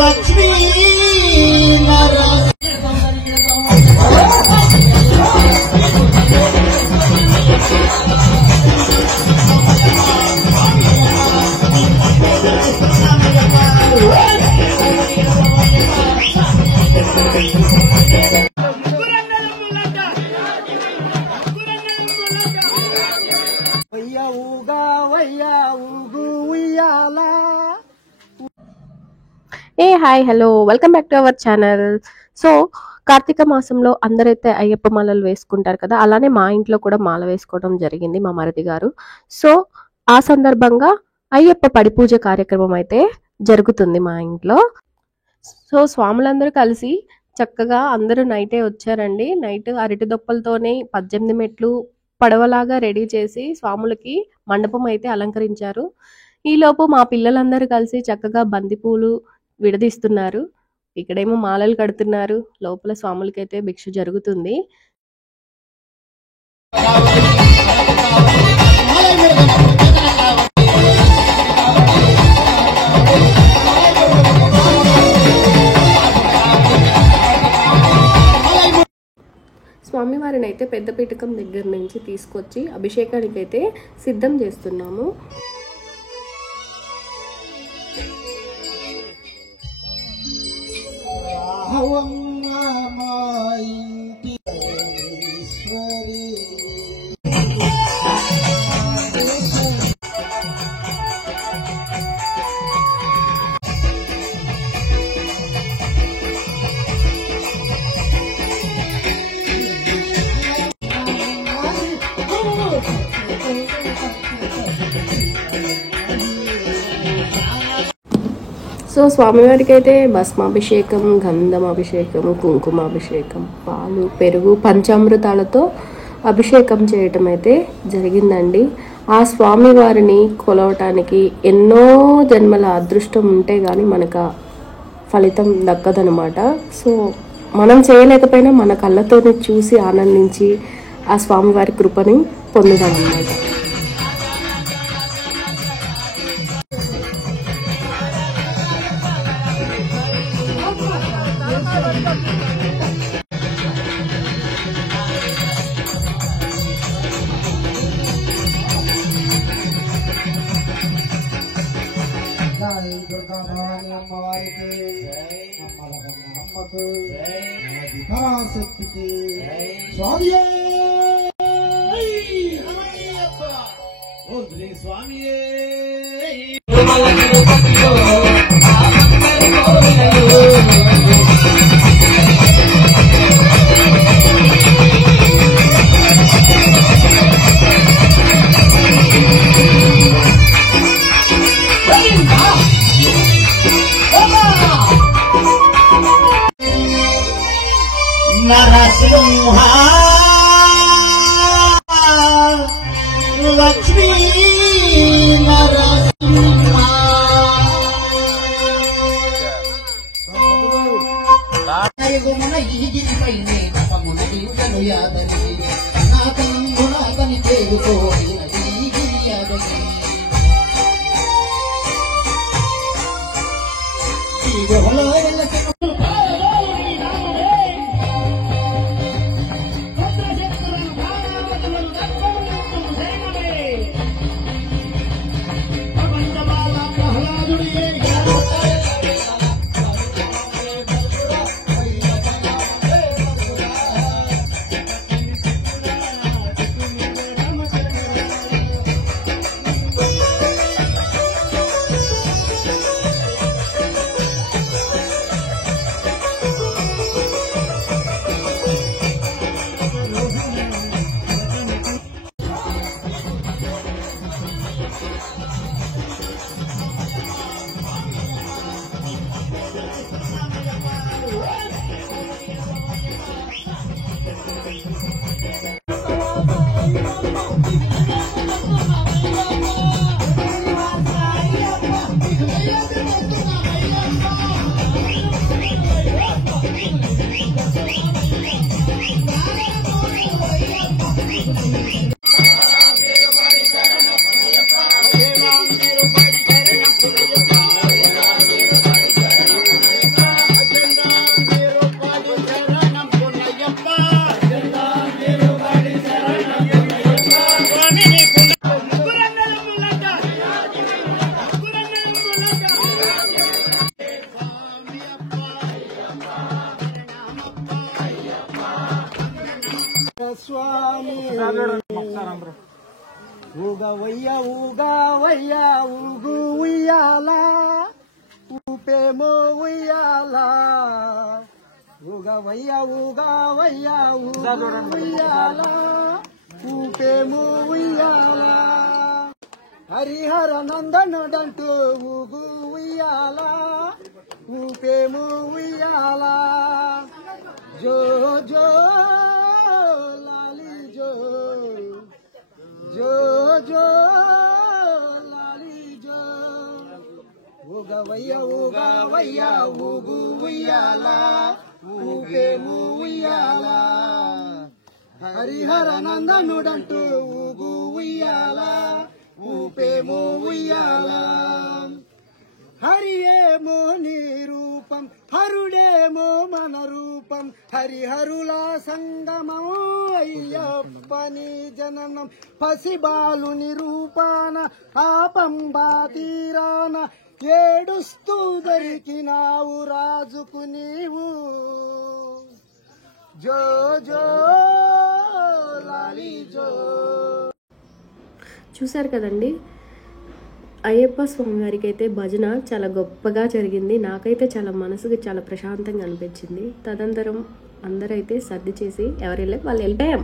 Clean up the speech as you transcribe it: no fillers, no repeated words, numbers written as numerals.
లక్ష్మీ ఏ hi hello welcome back to our channel. So Karthika మాసంలో అందరైతే అయ్యప్ప మాలలు వేసుకుంటారు కదా, అలానే మా ఇంట్లో కూడా మాల వేసుకోవడం జరిగింది మా మరిది గారు. సో ఆ సందర్భంగా అయ్యప్ప పడి పూజ కార్యక్రమం అయితే జరుగుతుంది మా ఇంట్లో. సో స్వాములందరూ కలిసి చక్కగా అందరూ నైటే వచ్చారండి. నైట్ అరటి దొప్పలతోనే 18 మెట్లు పడవలాగా రెడీ చేసి స్వాములకి మండపం అయితే అలంకరించారు. ఈలోపు మా పిల్లలందరూ కలిసి చక్కగా బంతిపూలు విడదీస్తున్నారు. ఇక్కడేమో మాలలు కడుతున్నారు. లోపల స్వాములకైతే భిక్ష జరుగుతుంది. స్వామివారిని అయితే పెద్ద పీఠకం దగ్గర నుంచి తీసుకొచ్చి అభిషేకానికి అయితే సిద్ధం చేస్తున్నాము. సో స్వామివారికి అయితే భస్మాభిషేకం, గంధం అభిషేకం, కుంకుమాభిషేకం, పాలు, పెరుగు, పంచామృతాలతో అభిషేకం చేయటం అయితే జరిగిందండి. ఆ స్వామివారిని కొలవటానికి ఎన్నో జన్మల అదృష్టం ఉంటే కానీ మనకు ఫలితం దక్కదనమాట. సో మనం చేయలేకపోయినా మన కళ్ళతోనే చూసి ఆనందించి ఆ స్వామివారి కృపని పొందుదాం అన్నమాట. నరసింహ లక్ష్మీ నరసింహ మన ఈగిరిపైనే తపమున ఈతను యాదని నాతనందునాతని చేరుకోడినది ఈగిరి యాదని ఈ గుహలో వెళ్ళకి స్వామి ఊగవయ్య ఊగవయ్య ఊగు ఉయ్యాల ఊపేమో ఉయ్యాల ఊగవయ్య ఊగవయ్య ఊగు ఉయ్యాల ఊపేమో ఉయ్యాల హరిహర నందనుడంటూ ఊగు ఉయ్యాల ఊపేమో ఉయ్యాల జో జో జో జో లాలి జో ఊగవయ్య ఊగవయ్య ఊగు ఉయ్యాల ఊపేము ఉయ్యాల హరిహర నందనుడంటూ ఊగు ఉయ్యాల ఊపేము ఉయ్యాల హరియేమో నీ రూపం హరుడేమో మన రూపం హరిహరుల సంగమం అయ్యప్పని జననం పసిబాలుని రూపాన ఆ పంబా తీరాన ఏడుస్తూ దొరికినావు రాజుకు నీవు జో జో లాలి జో. చూశారు కదండి, అయ్యప్ప స్వామి వారికి అయితే భజన చాలా గొప్పగా జరిగింది. నాకైతే చాలా మనసుకి చాలా ప్రశాంతంగా అనిపించింది. తదనంతరం అందరైతే సర్ది చేసి ఎవరి వాళ్ళు వెళ్ళిపోయాం.